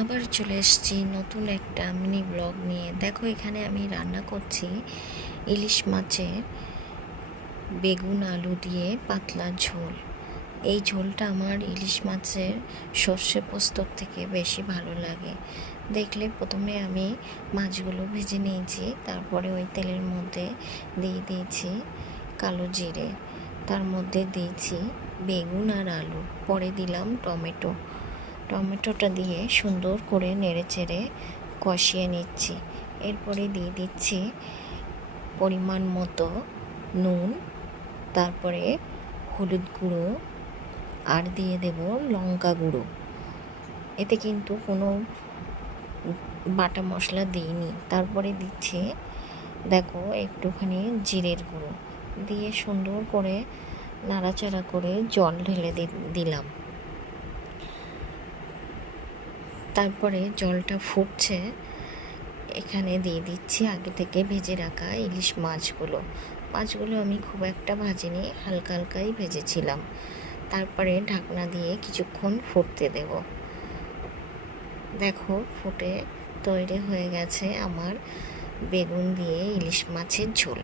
আবার চলে এসেছি নতুন একটা মিনি ব্লগ নিয়ে। দেখো এখানে আমি রান্না করছি ইলিশ মাছের বেগুন আলু দিয়ে পাতলা ঝোল। এই ঝোলটা আমার ইলিশ মাছের সর্ষে পোস্তর থেকে বেশি ভালো লাগে। দেখলে প্রথমে আমি মাছগুলো ভেজে নিয়েছি, তারপরে ওই তেলের মধ্যে দিয়ে দিয়েছি কালো জিরে, তার মধ্যে দিয়েছি বেগুন আর আলু, পরে দিলাম টমেটোটা দিয়ে সুন্দর করে নেড়েচেড়ে কষিয়ে নিচ্ছি। এরপরে দিয়ে দিচ্ছি পরিমাণ মতো নুন, তারপরে হলুদ গুঁড়ো আর দিয়ে দেব লঙ্কা গুঁড়ো। এতে কিন্তু কোনো বাটা মশলা দিইনি। তারপরে দিচ্ছি দেখো একটুখানি জিরের গুঁড়ো দিয়ে সুন্দর করে নাড়াচাড়া করে জল ঢেলে দিলাম। তারপরে জলটা ফুটছে, এখানে দিয়ে দিচ্ছি আগে থেকে ভেজে রাখা ইলিশ মাছগুলো আমি খুব একটা ভাজিনি, হালকা হালকাই ভেজেছিলাম। তারপরে ঢাকনা দিয়ে কিছুক্ষণ ফুটতে দেব। দেখো ফুটে তৈরি হয়ে গেছে আমার বেগুন দিয়ে ইলিশ মাছের ঝোল।